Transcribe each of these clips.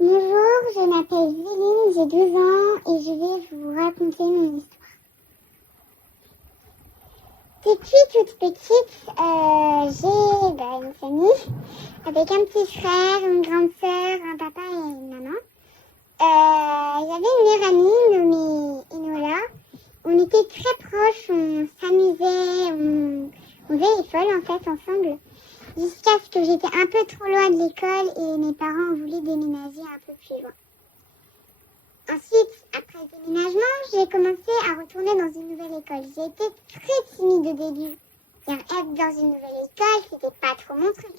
Bonjour, je m'appelle Zéline, j'ai 12 ans et je vais vous raconter mon histoire. Depuis toute petite, j'ai une famille avec un petit frère, une grande sœur, un papa et une maman. J'avais une meilleure amie nommée Enola. On était très proches, on s'amusait, on faisait les folles en fait ensemble. Jusqu'à ce que j'étais un peu trop loin de l'école et mes parents ont voulu déménager un peu plus loin. Ensuite, après le déménagement, j'ai commencé à retourner dans une nouvelle école. J'ai été très timide au début. Car être dans une nouvelle école, c'était pas trop mon truc.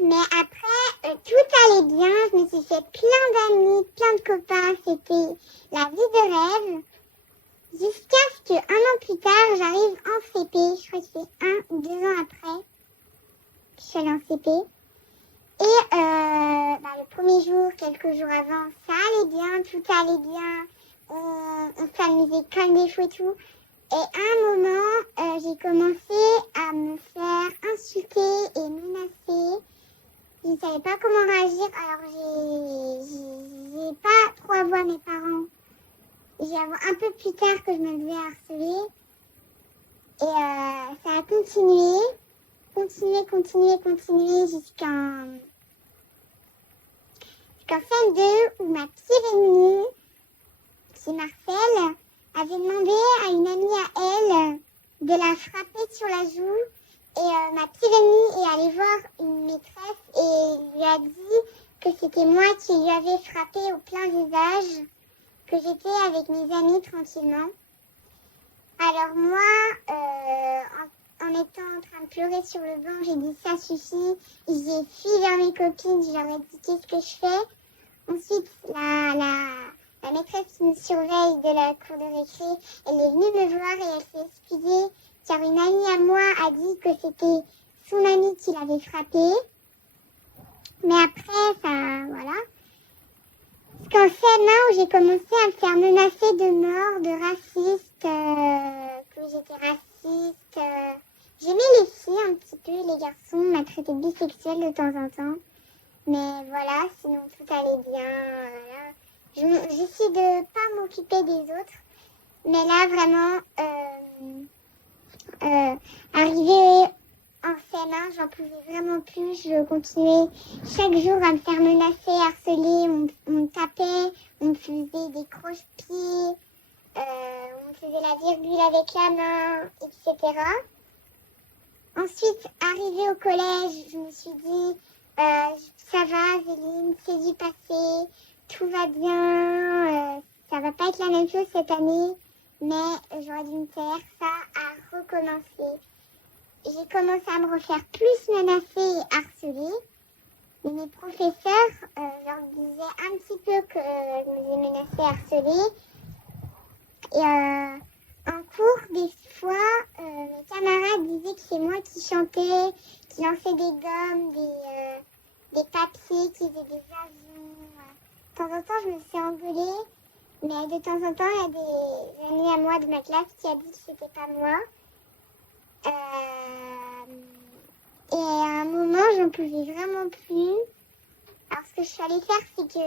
Mais après, tout allait bien. Je me suis fait plein d'amis, plein de copains. C'était la vie de rêve. Jusqu'à ce que, 1 an plus tard, j'arrive en CP. Je crois que c'est 1 ou 2 ans après que je suis allée en CP. Et le premier jour, quelques jours avant, ça allait bien, tout allait bien. On s'amusait comme des fous et tout. Et à un moment, j'ai commencé à me faire insulter et menacer. Je ne savais pas comment réagir, alors j'ai pas trop avoué à mes parents. J'ai avoué un peu plus tard que je me faisais harceler. Et ça a continué jusqu'en CM2 où ma pire ennemie, qui est Marcel, avait demandé à une amie à elle de la frapper sur la joue. Et ma pire ennemie est allée voir une maîtresse et lui a dit que c'était moi qui lui avais frappé au plein visage, que j'étais avec mes amis tranquillement. Alors moi, en étant en train de pleurer sur le banc, j'ai dit ça suffit. J'ai fui vers mes copines, je leur ai dit qu'est-ce que je fais. Ensuite, la maîtresse qui me surveille de la cour de récré, elle est venue me voir et elle s'est excusée car une amie à moi a dit que c'était son amie qui l'avait frappée. Mais après, ça, voilà. Parce qu'en CM1 où j'ai commencé à me faire menacer de mort, de raciste, que j'étais raciste. J'aimais les filles un petit peu, les garçons m'a traité de bisexuelle de temps en temps. Mais voilà, sinon tout allait bien. J'essaie de pas m'occuper des autres. Mais là, vraiment, arrivé en CM1, j'en pouvais vraiment plus. Je continuais chaque jour à me faire menacer, harceler. On me tapait, on me faisait des croche-pieds, on me faisait la virgule avec la main, etc. Ensuite, arrivé au collège, je me suis dit, ça va, Zéline, c'est du passé, tout va bien, ça va pas être la même chose cette année, mais j'aurais dû me taire, ça a recommencé. J'ai commencé à me refaire plus menacer et harceler, mais mes professeurs, leur disaient un petit peu que je me faisais menacer et harceler, et en cours, des fois, mes camarades disaient que c'est moi qui chantais, qui lançais des gommes, des papiers, qui faisaient des avions. De temps en temps, je me suis engueulée, mais de temps en temps, il y a des amis à moi de ma classe qui a dit que c'était pas moi. Et à un moment, j'en pouvais vraiment plus. Alors, ce que je suis allée faire, c'est que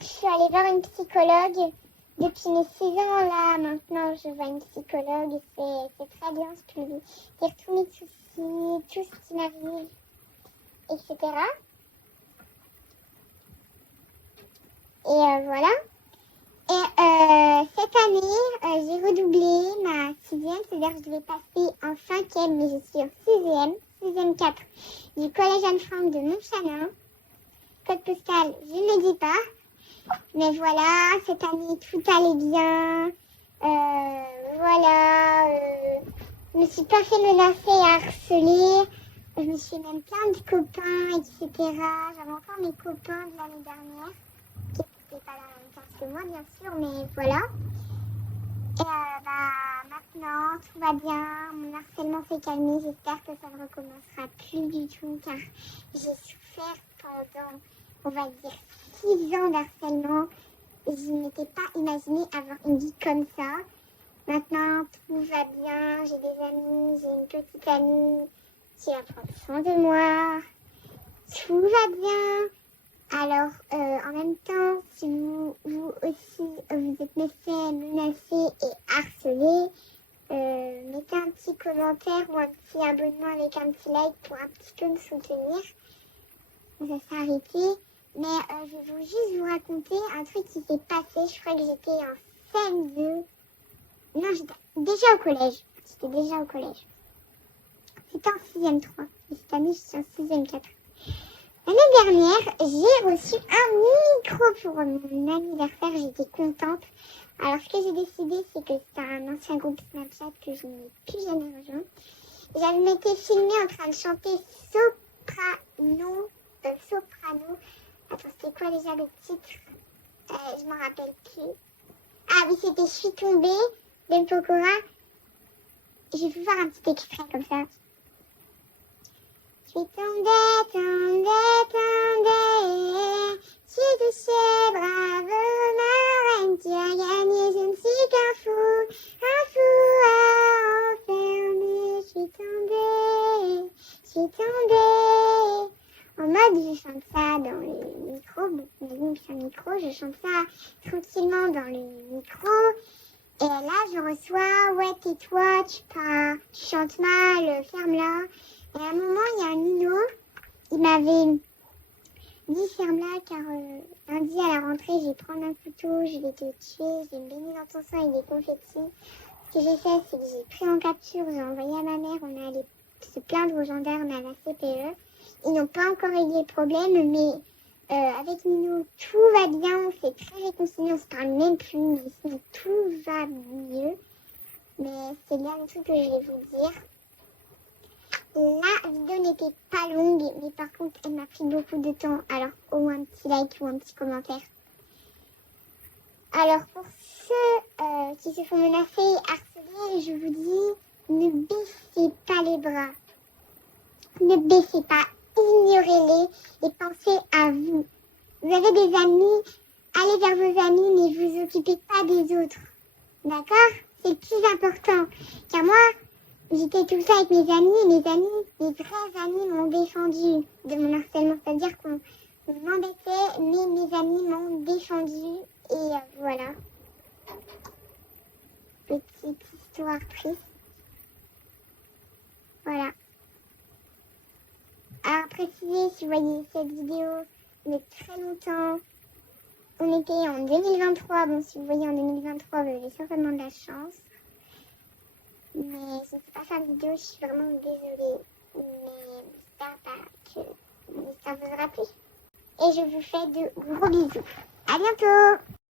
je suis allée voir une psychologue. Depuis mes 6 ans, là, maintenant, je vois une psychologue et c'est très bien. Je peux lui dire tous mes soucis, tout ce qui m'arrive, etc. Et voilà. Et cette année, j'ai redoublé ma 6e, c'est-à-dire que je vais passer en 5e, mais je suis en 6e 4 du collège Anne-Franck de Montchanin. Code postal, je ne le dis pas. Mais voilà, cette année, tout allait bien. Je me suis pas fait menacer et harceler. Je me suis même plein de copains, etc. J'avais encore mes copains de l'année dernière, qui n'étaient pas la même classe que moi, bien sûr, mais voilà. Et maintenant, tout va bien. Mon harcèlement s'est calmé. J'espère que ça ne recommencera plus du tout, car j'ai souffert pendant, on va dire, 6 ans d'harcèlement. Je ne m'étais pas imaginé avoir une vie comme ça. Maintenant, tout va bien. J'ai des amis, j'ai une petite amie qui va prendre soin de moi. tout va bien. Alors, en même temps, si vous aussi, vous êtes menacé et harcelé, mettez un petit commentaire ou un petit abonnement avec un petit like pour un petit peu me soutenir. Ça s'est arrêté. Mais je vais juste vous raconter un truc qui s'est passé. Je crois que j'étais en CM2. Non, j'étais déjà au collège. C'était en 6e 3. Et cette année, je suis en 6e 4. L'année dernière, j'ai reçu un micro pour mon anniversaire. J'étais contente. Alors, ce que j'ai décidé, c'est que c'était un ancien groupe Snapchat que je n'ai plus jamais rejoint. J'avais m'étais filmée en train de chanter soprano. Attends, c'était quoi déjà le titre? Je m'en rappelle plus. Ah oui, c'était Je suis tombée de Pokora. Je vais vous faire un petit extrait comme ça. Je suis tombée. Tu touchais brave ma reine. Tu as gagné, je ne suis qu'un fou à enfermer. Je suis tombée. En mode, je chante ça dans le micro. Bon, imagine que c'est un micro. Je chante ça tranquillement dans le micro. Et là, je reçois, ouais, tais-toi, tu chantes mal, ferme-la. Et à un moment, il y a un Nino, il m'avait dit ferme-la car lundi à la rentrée, je vais prendre un couteau, je vais te tuer, je vais me baigner dans ton sang avec des confettis. Ce que j'ai fait, c'est que j'ai pris en capture, j'ai envoyé à ma mère, on est allé se plaindre aux gendarmes à la CPE. Ils n'ont pas encore réglé le problème, mais avec Nino, tout va bien, on s'est très réconciliés, on se parle même plus, mais sinon tout va mieux. Mais c'est bien le truc que je vais vous dire. La vidéo n'était pas longue, mais par contre, elle m'a pris beaucoup de temps. Alors, au moins un petit like ou un petit commentaire. Alors, pour ceux qui se font menacer et harceler, je vous dis, ne baissez pas les bras. Ne baissez pas, ignorez-les et pensez à vous. Vous avez des amis, allez vers vos amis, mais vous occupez pas des autres. D'accord? C'est le plus important. Car moi, j'étais tout ça avec mes amis, mes vrais amis m'ont défendu de mon harcèlement. C'est-à-dire qu'on m'embêtait, mais mes amis m'ont défendu. Et voilà. Petite histoire triste. Voilà. Alors, précisez, si vous voyez cette vidéo de très longtemps, on était en 2023. Bon, si vous voyez en 2023, vous avez certainement de la chance. Mais je ne sais pas faire de vidéo, je suis vraiment désolée. Mais j'espère que l'histoire vous aura plu. Et je vous fais de gros bisous. À bientôt!